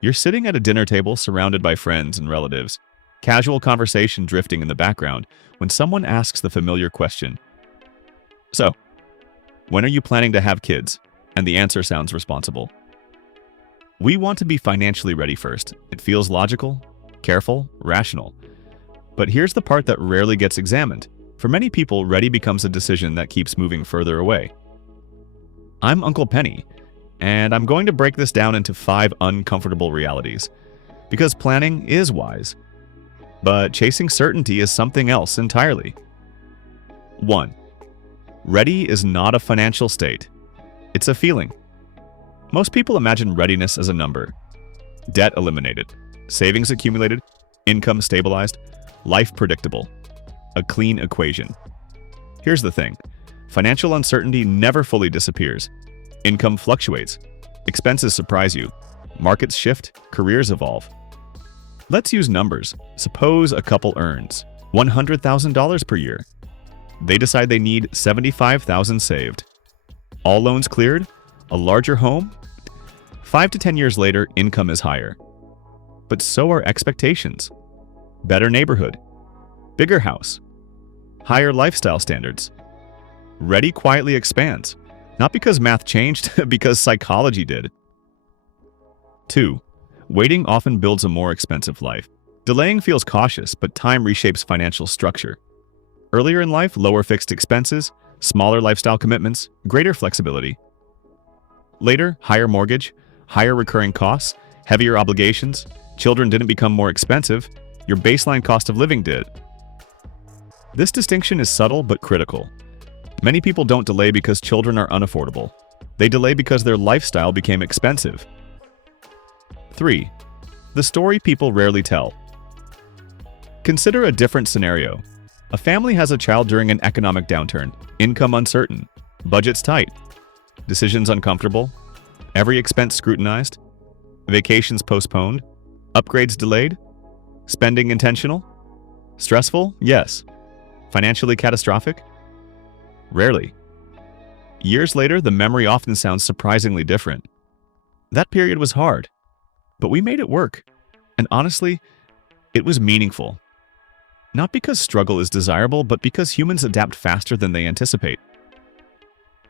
You're sitting at a dinner table surrounded by friends and relatives, casual conversation drifting in the background when someone asks the familiar question, "So, when are you planning to have kids?" And the answer sounds responsible. We want to be financially ready first. It feels logical, careful, rational. But here's the part that rarely gets examined. For many people, ready becomes a decision that keeps moving further away. I'm Uncle Penny, and I'm going to break this down into 5 uncomfortable realities. Because planning is wise, but chasing certainty is something else entirely. 1. Ready is not a financial state. It's a feeling. Most people imagine readiness as a number. Debt eliminated, savings accumulated, income stabilized, life predictable. A clean equation. Here's the thing. Financial uncertainty never fully disappears. Income fluctuates. Expenses surprise you. Markets shift. Careers evolve. Let's use numbers. Suppose a couple earns $100,000 per year. They decide they need $75,000 saved. All loans cleared? A larger home? 5 to 10 years later, income is higher. But so are expectations. Better neighborhood. Bigger house. Higher lifestyle standards. Ready quietly expands. Not because math changed, because psychology did. 2. Waiting often builds a more expensive life. Delaying feels cautious, but time reshapes financial structure. Earlier in life, lower fixed expenses, smaller lifestyle commitments, greater flexibility. Later, higher mortgage, higher recurring costs, heavier obligations. Children didn't become more expensive, your baseline cost of living did. This distinction is subtle but critical. Many people don't delay because children are unaffordable. They delay because their lifestyle became expensive. 3. The story people rarely tell. Consider a different scenario. A family has a child during an economic downturn, income uncertain, budgets tight, decisions uncomfortable, every expense scrutinized, vacations postponed, upgrades delayed, spending intentional. Stressful? Yes. Financially catastrophic? Rarely. Years later, the memory often sounds surprisingly different. That period was hard, but we made it work. And honestly, it was meaningful. Not because struggle is desirable, but because humans adapt faster than they anticipate.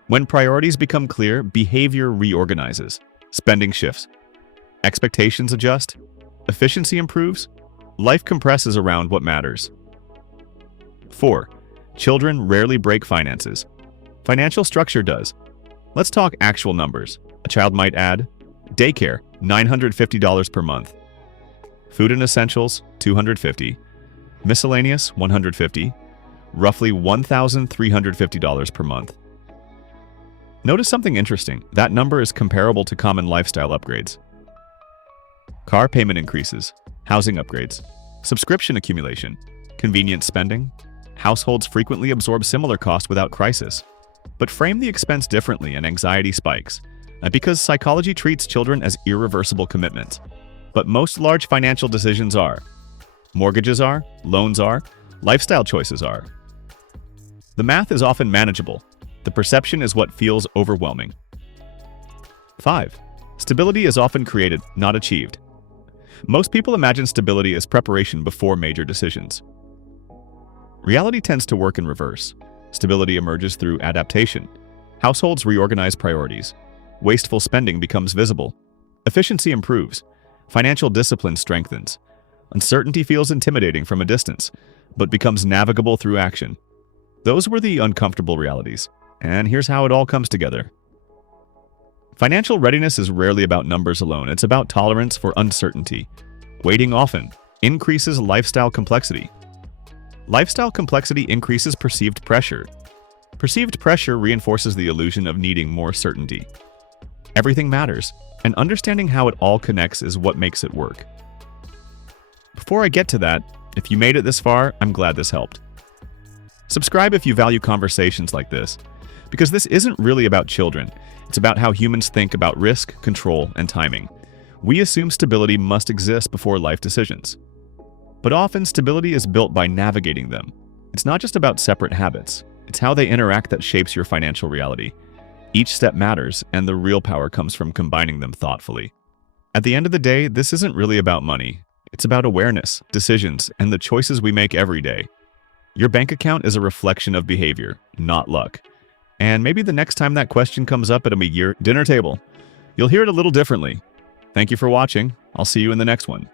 When priorities become clear, behavior reorganizes. Spending shifts. Expectations adjust. Efficiency improves. Life compresses around what matters. 4. Children rarely break finances. Financial structure does. Let's talk actual numbers. A child might add, daycare, $950 per month. Food and essentials, $250. Miscellaneous, $150. Roughly $1,350 per month. Notice something interesting. That number is comparable to common lifestyle upgrades. Car payment increases, housing upgrades, subscription accumulation, convenience spending. Households frequently absorb similar costs without crisis, but frame the expense differently and anxiety spikes, because psychology treats children as irreversible commitments. But most large financial decisions are. Mortgages are, loans are, lifestyle choices are. The math is often manageable. The perception is what feels overwhelming. 5. Stability is often created, not achieved. Most people imagine stability as preparation before major decisions. Reality tends to work in reverse. Stability emerges through adaptation. Households reorganize priorities. Wasteful spending becomes visible. Efficiency improves. Financial discipline strengthens. Uncertainty feels intimidating from a distance, but becomes navigable through action. Those were the uncomfortable realities, and here's how it all comes together. Financial readiness is rarely about numbers alone. It's about tolerance for uncertainty. Waiting often increases lifestyle complexity. Lifestyle complexity increases perceived pressure. Perceived pressure reinforces the illusion of needing more certainty. Everything matters, and understanding how it all connects is what makes it work. Before I get to that, if you made it this far, I'm glad this helped. Subscribe if you value conversations like this, because this isn't really about children. It's about how humans think about risk, control, and timing. We assume stability must exist before life decisions. But often, stability is built by navigating them. It's not just about separate habits. It's how they interact that shapes your financial reality. Each step matters, and the real power comes from combining them thoughtfully. At the end of the day, this isn't really about money. It's about awareness, decisions, and the choices we make every day. Your bank account is a reflection of behavior, not luck. And maybe the next time that question comes up at a dinner table, you'll hear it a little differently. Thank you for watching. I'll see you in the next one.